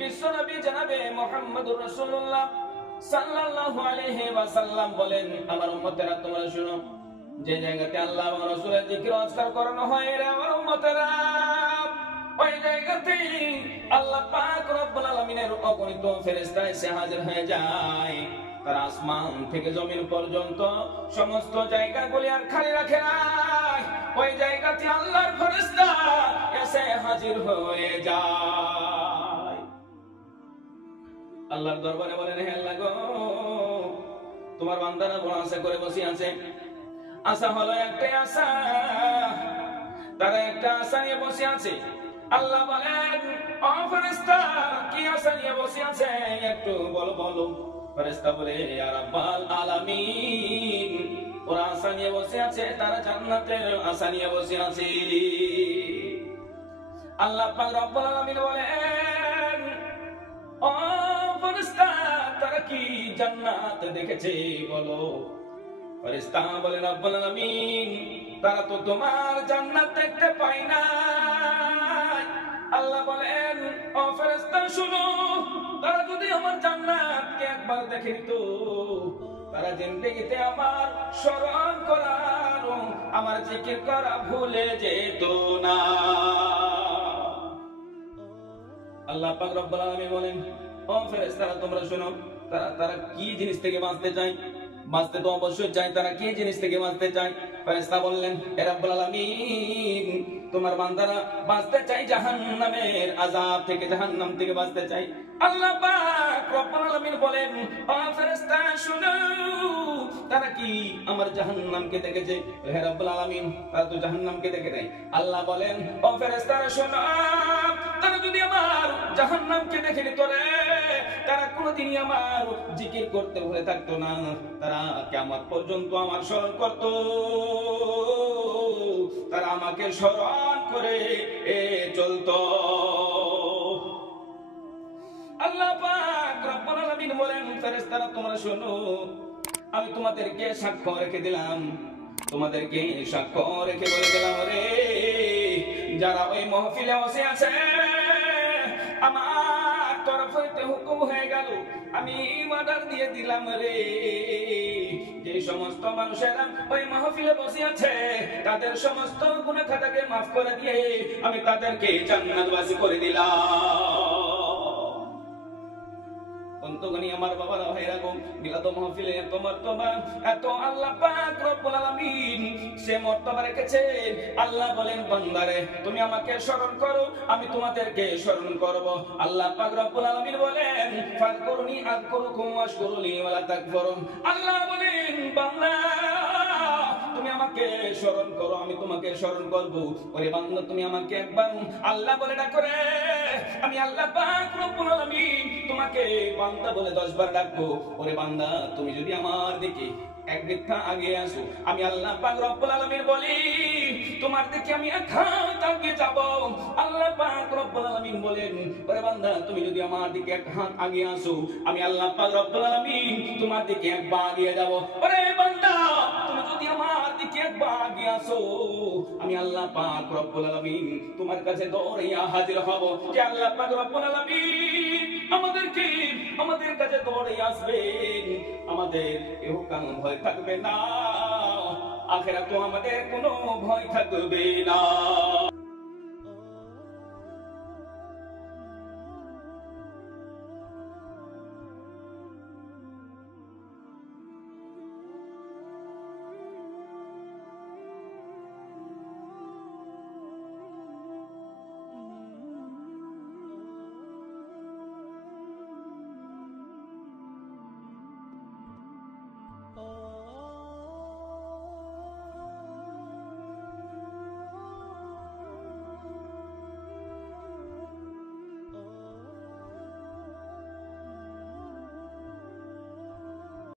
বিশ্বনবী জনাবে মুহাম্মদুর রাসূলুল্লাহ সাল্লাল্লাহু আলাইহি ওয়াসাল্লাম বলেন, আমার উম্মতেরা তোমরা শুনো, যে জায়গাতে আল্লাহ এবং রাসূলের জিকির আজকার করানো হয় রে আমার উম্মতেরা, ওই জায়গাতে আল্লাহ পাক রব্বুল আলামিনের অগণিত ফেরেশতা এসে হাজির হয়ে যায়। তারা আসমান থেকে জমিন পর্যন্ত সমস্ত জায়গাগুলি আর খালি রাখে না, ওই জায়গাতে আল্লাহর ফেরেশতা এসে হাজির হয়ে যায়। আল্লাহর দরবারে বলেন, হে আল্লাহ গো, তোমার বান্দারা বড় আশা করে বসে আছে। আশা হলো একটাই আশা, তারা একটা আশা নিয়ে বসে আছে। আল্লাহ বলেন, ও ফেরেশতা, কি আশা নিয়ে বসে আছে একটু বলো বলো। ফেরেশতা বলে, ইয়া রাব্বাল আলামিন, ওরা আশা নিয়ে বসে আছে, তারা জান্নাতের আশা নিয়ে বসে আছে। আল্লাহ পাক রব্বুল আলামিন বলেন, ও ফেরেশতা, তারা কি জান্নাত দেখেছে বলো। ফেরেশতা বলে, রব্বুল আলামিন, তারা তো তোমার জান্নাত দেখতে পায় না। আল্লাহ বলেন, ও ফেরেশতা শুনো, তারা যদি আমার জান্নাতকে একবার দেখে নিত, তারা জিন্দেগিতে আমার স্মরণ করার, আমার জিকির করা ভুলে যেত না। আল্লাহ পাক রব্বুল আলামিন বলেন, ও ফেরেশতারা তোমরা শুনো, তারা কি জিনিস থেকে বাঁচতে চায়? বাঁচতে তো অবশ্যই চাই, তারা কি জিনিস থেকে বাঁচতে চায়? ফেরেশতা বললেন, হে রব্বুল আলামিন, তোমার বান্দারা বাঁচতে চাই জাহান্নামের আযাব থেকে, জাহান্নাম থেকে বাঁচতে চাই। আল্লাহ পাক রব্বুল আলামিন বলেন, ও ফেরেশতা শুনো, তারা কি আমার জাহান্নামকে দেখেছে? হে রব্বুল আলামিন, তারা তো জাহান্নামকে দেখে নাই। আল্লাহ বলেন, ও ফেরেশতারা শুনো, তারা যদি আমার জাহান্নামকে দেখে নিত রে, তারা কোনোদিনই আমার জিকির করতে ভুলে থাকতো না, তারা কিয়ামত পর্যন্ত আমার স্মরণ করত, তারা আমাকে স্মরণ করে চলতো। আল্লাহ পাক রব্বুল আলামিন বলেন, ফেরেশতারা তোমরা শোনো, আমি তোমাদেরকে সাক্ষ্য রেখে দিলাম, তোমাদেরকে সাক্ষ্য রেখে বলে দিলাম রে, যারা ওই মাহফিলে বসে আছে, আমার তরফ হইতে হুকুম হয়ে গেল, আমি অর্ডার দিয়ে দিলাম রে, যে সমস্ত মানুষেরা ওই মাহফিলে বসে আছে, তাদের সমস্ত গুনাহ খাতাকে মাফ করে দিয়ে আমি তাদেরকে জান্নাতবাসী করে দিলাম। অন্তগনি আমার বাবারা ভাইরা গো, মিলাদ মাহফিলে এত মর্তবা, এত আল্লাহ পাক রব্বুল আলামিন সে মর্তবা রেখেছেন। আল্লাহ বলেন, বান্দারে তুমি আমাকে স্মরণ করো, আমি তোমাদেরকে স্মরণ করব। আল্লাহ পাক রব্বুল আলামিন বলেন, ফাযকুরনি আযকুরুকুম ওয়াশকুরুলি ওয়ালা তাকফুরুন। আল্লাহ বলেন, বান্দা তুমি আমাকে স্মরণ করো, আমি তোমাকে স্মরণ করব। ওরে বান্দা, তুমি আমাকে একবার আল্লাহ বলে ডাকো রে, আমি আল্লাহ পাক রব্বুল আলামিন তোমাকে বান্দা বলে 10 বার ডাকবো। ওরে বান্দা, তুমি যদি আমার দিকে এক বিঘা আগে আসো, আমি আল্লাহ পাক রব্বুল আলামিন বলি তোমার দিকে আমি এক হাত আগে যাব। আল্লাহ পাক রব্বুল আলামিন বলেন, ওরে বান্দা, তুমি যদি আমার দিকে এক হাত আগে আসো, আমি আল্লাহ পাক রব্বুল আলামিন তোমার দিকে এক পা এগিয়ে যাব। ওরে বান্দা, তুমি যদি আমার দিকে এক পা আগে আসো, আমি আল্লাহ পাক রব্বুল আলামিন তোমার কাছে দৌড়াইয়া হাজির হব। যে আল্লাহ পাক রব্বুল আলামিন আমাদের কাছে দৌড়ে আসবেন, আমাদের ইহকাল ভয় থাকবে না, আখিরাতেও আমাদের কোনো ভয় থাকবে না।